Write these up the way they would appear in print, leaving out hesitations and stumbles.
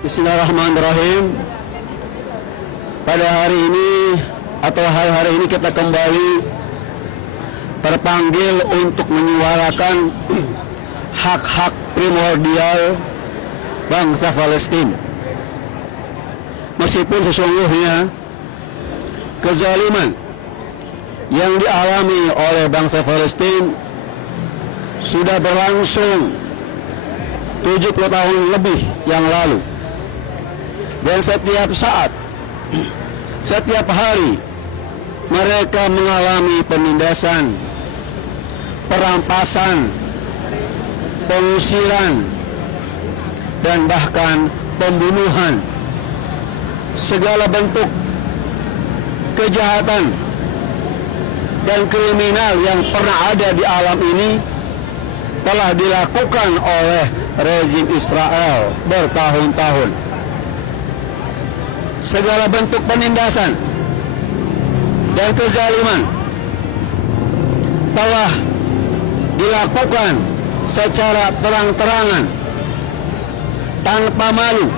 Bismillahirrahmanirrahim. Pada hari ini atau hari-hari ini kita kembali terpanggil untuk menyuarakan hak-hak primordial bangsa Palestina. Meskipun sesungguhnya kezaliman yang dialami oleh bangsa Palestina sudah berlangsung 70 tahun lebih yang lalu, dan setiap saat, setiap hari mereka mengalami penindasan, perampasan, pengusiran, dan bahkan pembunuhan. Segala bentuk kejahatan dan kriminal yang pernah ada di alam ini telah dilakukan oleh rezim Israel bertahun-tahun. Segala bentuk penindasan dan kezaliman telah dilakukan secara terang-terangan, tanpa malu,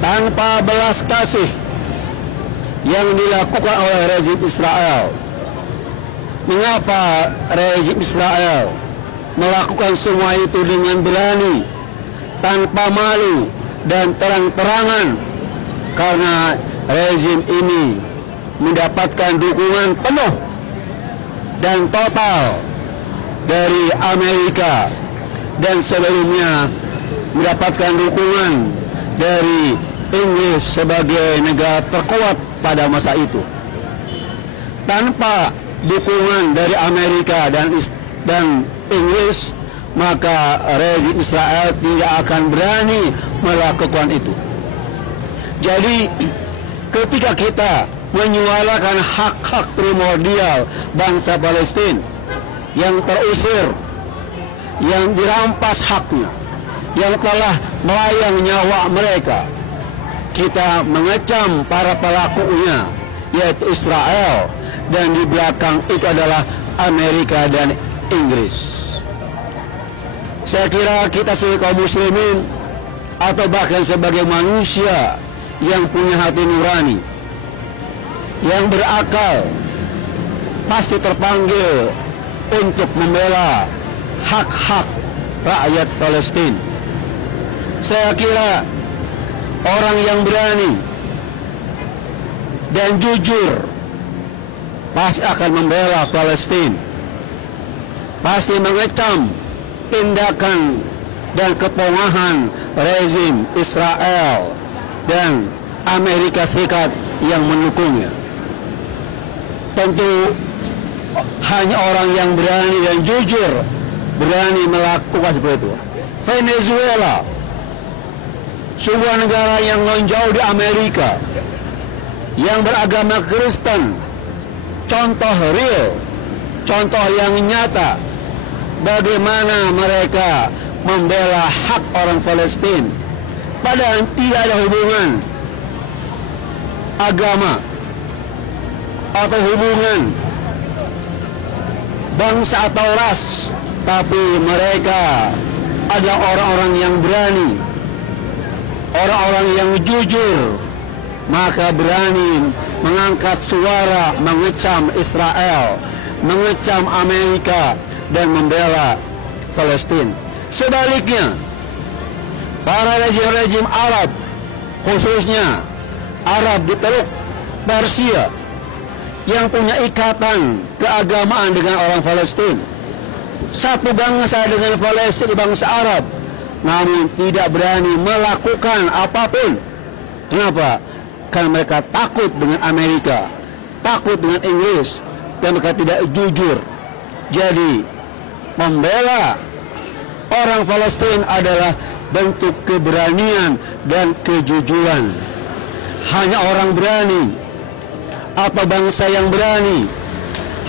tanpa belas kasih yang dilakukan oleh rezim Israel. Mengapa rezim Israel melakukan semua itu dengan berani, tanpa malu, dan terang-terangan? Karena rezim ini mendapatkan dukungan penuh dan total dari Amerika, dan sebelumnya mendapatkan dukungan dari Inggris sebagai negara terkuat pada masa itu. Tanpa dukungan dari Amerika dan Inggris, maka rezim Israel tidak akan berani melakukan itu. Jadi ketika kita menyuarakan hak-hak primordial bangsa Palestina yang terusir, yang dirampas haknya, yang telah melayang nyawa mereka, kita mengecam para pelakunya, yaitu Israel, dan di belakang itu adalah Amerika dan Inggris. Saya kira kita sebagai kaum muslimin, atau bahkan sebagai manusia yang punya hati nurani, yang berakal, pasti terpanggil untuk membela hak-hak rakyat Palestina. Saya kira orang yang berani dan jujur pasti akan membela Palestina, pasti mengecam tindakan dan kepongahan rezim Israel dan Amerika Serikat yang mendukungnya. Tentu hanya orang yang berani dan jujur berani melakukan seperti itu. Venezuela, sebuah negara yang menjauh di Amerika, yang beragama Kristen, contoh real, contoh yang nyata bagaimana mereka membela hak orang Palestina, padahal tidak ada hubungan agama atau hubungan bangsa atau ras, tapi mereka adalah orang-orang yang berani, orang-orang yang jujur, maka berani mengangkat suara mengecam Israel, mengecam Amerika, dan membela Palestina. Sebaliknya, para rejim-rejim Arab, khususnya Arab di Teluk Persia, yang punya ikatan keagamaan dengan orang Palestina, satu bangsa dengan Palestina, bangsa Arab, namun tidak berani melakukan apapun. Kenapa? Karena mereka takut dengan Amerika, takut dengan Inggris, dan mereka tidak jujur. Jadi membela orang Palestina adalah bentuk keberanian dan kejujuran. Hanya orang berani atau bangsa yang berani,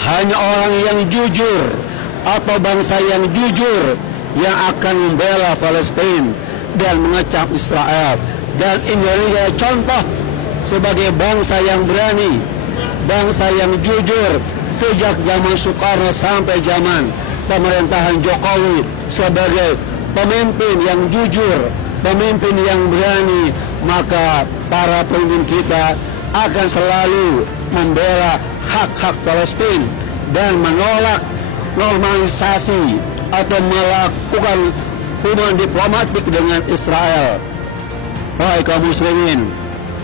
hanya orang yang jujur atau bangsa yang jujur yang akan membela Palestina dan mengecam Israel. Dan Indonesia contoh sebagai bangsa yang berani, bangsa yang jujur sejak zaman Soekarno sampai zaman pemerintahan Jokowi, sebagai pemimpin yang jujur, pemimpin yang berani, maka para pemimpin kita akan selalu membela hak-hak Palestina dan menolak normalisasi atau melakukan hubungan diplomatik dengan Israel. Wahai kaum muslimin,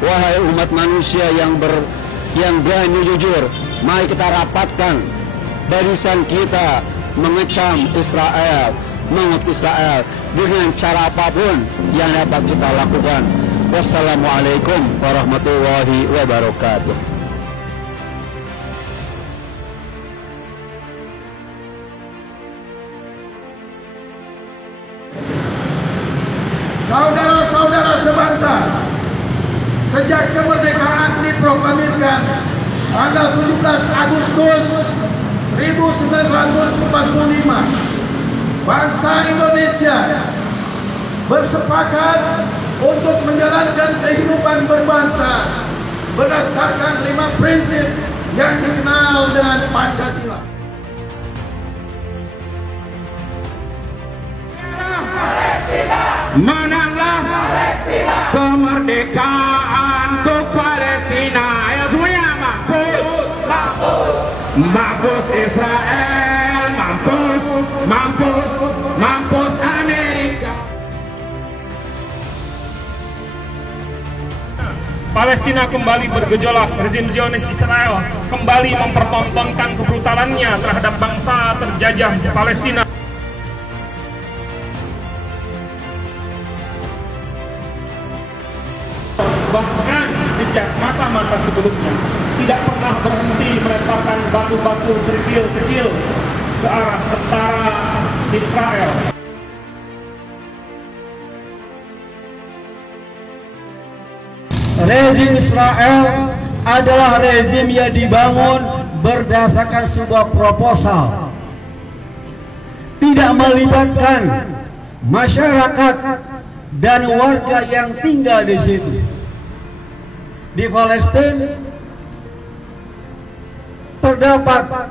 wahai umat manusia yang berani jujur, mari kita rapatkan barisan kita mengecam Israel, mengutuk Israel dengan cara apapun yang dapat kita lakukan. Wassalamualaikum warahmatullahi wabarakatuh. Saudara-saudara sebangsa, sejak kemerdekaan diproklamirkan tanggal 17 Agustus 1945, bangsa Indonesia bersepakat untuk menjalankan kehidupan berbangsa berdasarkan 5 prinsip yang dikenal dengan Pancasila. Menanglah kemerdekaan untuk Palestina. Ayo semuanya, mampus, mampus Israel, mampus Amerika. Palestina kembali bergejolak. Rezim Zionis Israel kembali mempertontonkan kebrutalannya terhadap bangsa terjajah Palestina. Bahkan sejak masa-masa sebelumnya tidak pernah berhenti melemparkan batu-batu kerikil kecil ke arah tentara Israel. Rezim Israel adalah rezim yang dibangun berdasarkan sebuah proposal, tidak melibatkan masyarakat dan warga yang tinggal di situ. Di Palestina terdapat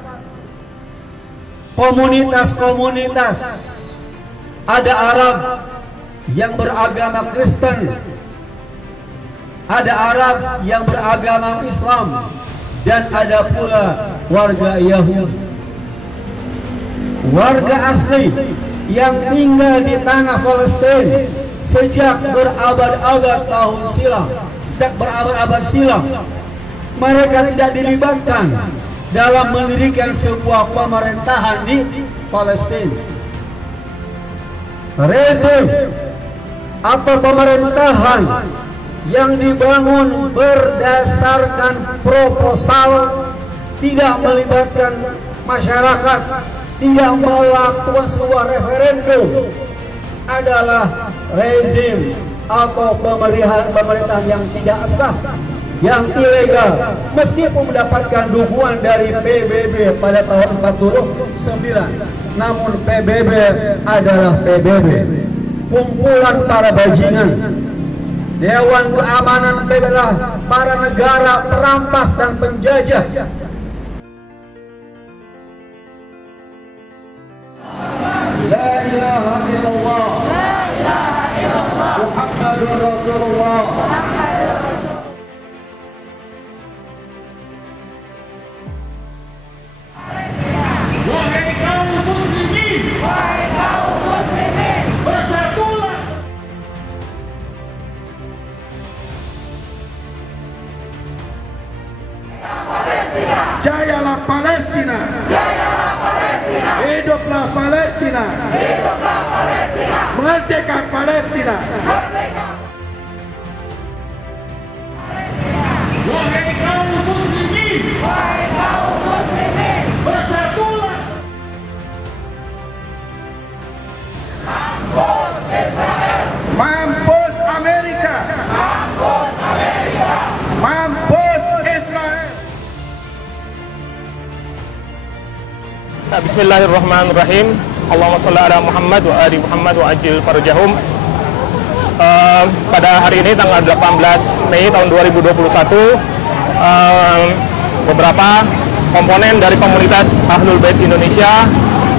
komunitas-komunitas, ada Arab yang beragama Kristen, ada Arab yang beragama Islam, dan ada pula warga Yahudi. Warga asli yang tinggal di tanah Palestina sejak berabad-abad tahun silam, mereka tidak dilibatkan dalam mendirikan sebuah pemerintahan di Palestina. Rezim atau pemerintahan yang dibangun berdasarkan proposal, tidak melibatkan masyarakat, tidak melakukan sebuah referendum, adalah rezim atau pemerintahan yang tidak sah, yang ilegal, meskipun mendapatkan dukungan dari PBB pada tahun 49. Namun PBB adalah PBB, kumpulan para bajingan. Dewan Keamanan PBB adalah para negara perampas dan penjajah. La ilaha illallah, Muhammadur Rasulullah. Wahai kaum muslimin, bersatulah. Jayalah Palestina, hiduplah Palestina, merdeka Palestina. Wahai kaum muslimin, bersatulah. Mampus Amerika, mampus Israel. Bismillahirrahmanirrahim. Allahumma sholli ala Muhammad wa ali Muhammad wa ajil farjahum. Pada hari ini tanggal 18 Mei tahun 2021, beberapa komponen dari komunitas Ahlul Bait Indonesia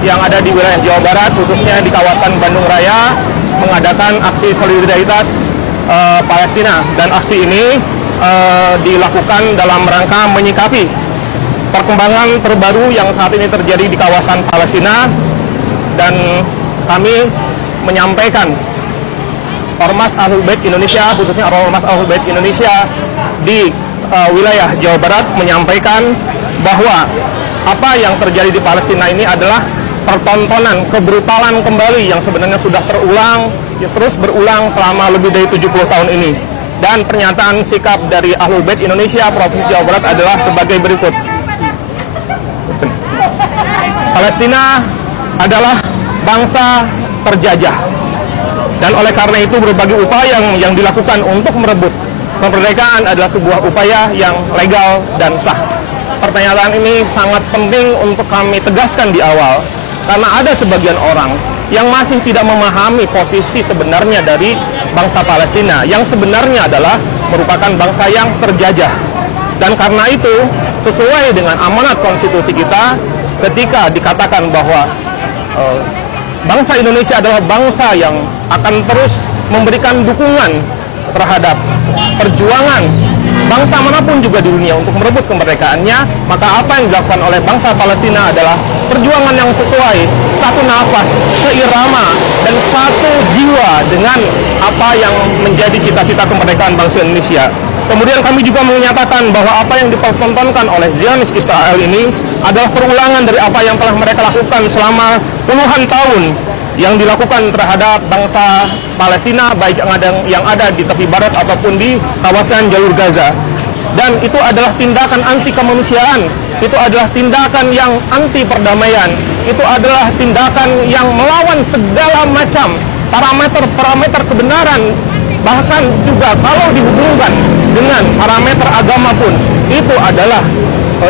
yang ada di wilayah Jawa Barat, khususnya di kawasan Bandung Raya, mengadakan aksi solidaritas Palestina, dan aksi ini dilakukan dalam rangka menyikapi perkembangan terbaru yang saat ini terjadi di kawasan Palestina, dan kami menyampaikan Ormas Ahlul Bait Indonesia, khususnya Ormas Ahlul Bait Indonesia di wilayah Jawa Barat, menyampaikan bahwa apa yang terjadi di Palestina ini adalah pertontonan kebrutalan kembali yang sebenarnya sudah terulang, terus berulang selama lebih dari 70 tahun ini. Dan pernyataan sikap dari Ahlul Bait Indonesia Provinsi Jawa Barat adalah sebagai berikut. Palestina adalah bangsa terjajah, dan oleh karena itu berbagai upaya yang dilakukan untuk merebut kemerdekaan adalah sebuah upaya yang legal dan sah. Pernyataan ini sangat penting untuk kami tegaskan di awal, karena ada sebagian orang yang masih tidak memahami posisi sebenarnya dari bangsa Palestina, yang sebenarnya adalah merupakan bangsa yang terjajah. Dan karena itu, sesuai dengan amanat konstitusi kita, ketika dikatakan bahwa bangsa Indonesia adalah bangsa yang akan terus memberikan dukungan terhadap perjuangan bangsa manapun juga di dunia untuk merebut kemerdekaannya, maka apa yang dilakukan oleh bangsa Palestina adalah perjuangan yang sesuai, satu nafas, seirama, dan satu jiwa dengan apa yang menjadi cita-cita kemerdekaan bangsa Indonesia. Kemudian kami juga menyatakan bahwa apa yang dipertontonkan oleh Zionis Israel ini adalah perulangan dari apa yang telah mereka lakukan selama puluhan tahun yang dilakukan terhadap bangsa Palestina, baik yang ada di tepi barat ataupun di kawasan jalur Gaza. Dan itu adalah tindakan anti kemanusiaan, itu adalah tindakan yang anti perdamaian, itu adalah tindakan yang melawan segala macam parameter kebenaran, bahkan juga kalau dihubungkan dengan parameter agama pun, itu adalah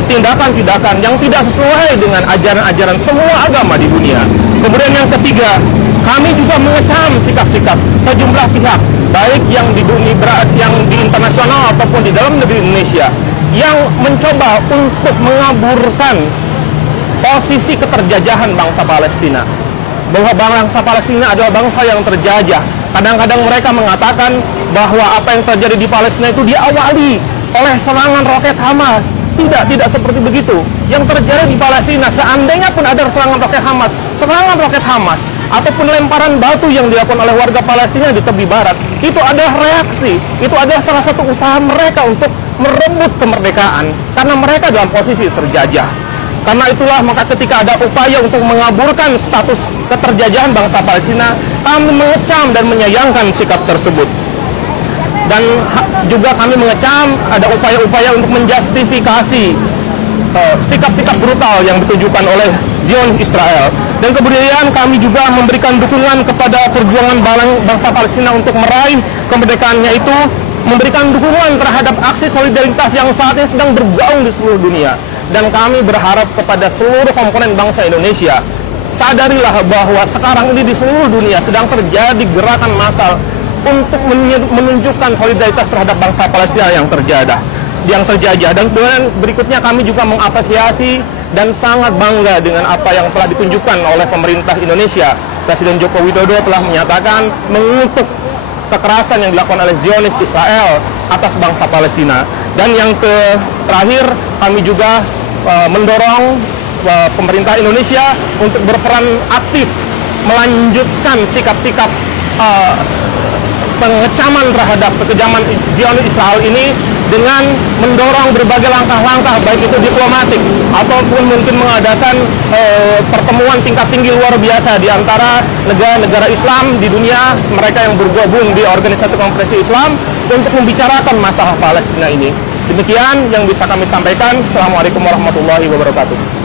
tindakan-tindakan yang tidak sesuai dengan ajaran-ajaran semua agama di dunia. Kemudian yang ketiga, kami juga mengecam sikap-sikap sejumlah pihak, baik yang di dunia, yang di internasional ataupun di dalam negeri Indonesia, yang mencoba untuk mengaburkan posisi keterjajahan bangsa Palestina. Bahwa bangsa Palestina adalah bangsa yang terjajah. Kadang-kadang mereka mengatakan bahwa apa yang terjadi di Palestina itu diawali oleh serangan roket Hamas. Tidak seperti begitu. Yang terjadi di Palestina, seandainya pun ada serangan roket Hamas ataupun lemparan batu yang dilakukan oleh warga Palestina di tepi barat, itu adalah reaksi, itu adalah salah satu usaha mereka untuk merebut kemerdekaan, karena mereka dalam posisi terjajah. Karena itulah maka ketika ada upaya untuk mengaburkan status keterjajahan bangsa Palestina, kami mengecam dan menyayangkan sikap tersebut. Dan juga kami mengecam ada upaya-upaya untuk menjustifikasi sikap-sikap brutal yang ditujukan oleh Zionis Israel. Dan kemudian kami juga memberikan dukungan kepada perjuangan bangsa Palestina untuk meraih kemerdekaannya itu, memberikan dukungan terhadap aksi solidaritas yang saat ini sedang bergaung di seluruh dunia. Dan kami berharap kepada seluruh komponen bangsa Indonesia, sadarilah bahwa sekarang ini di seluruh dunia sedang terjadi gerakan massal untuk menunjukkan solidaritas terhadap bangsa Palestina yang terjajah. Dan kemudian berikutnya kami juga mengapresiasi dan sangat bangga dengan apa yang telah ditunjukkan oleh pemerintah Indonesia. Presiden Joko Widodo telah menyatakan mengutuk kekerasan yang dilakukan oleh Zionis Israel atas bangsa Palestina. Dan yang terakhir, kami juga mendorong pemerintah Indonesia untuk berperan aktif melanjutkan sikap-sikap pengecaman terhadap kekejaman Zionis Israel ini dengan mendorong berbagai langkah-langkah, baik itu diplomatik ataupun mungkin mengadakan pertemuan tingkat tinggi luar biasa di antara negara-negara Islam di dunia, mereka yang bergabung di Organisasi Konferensi Islam untuk membicarakan masalah Palestina ini. Demikian yang bisa kami sampaikan. Assalamualaikum warahmatullahi wabarakatuh.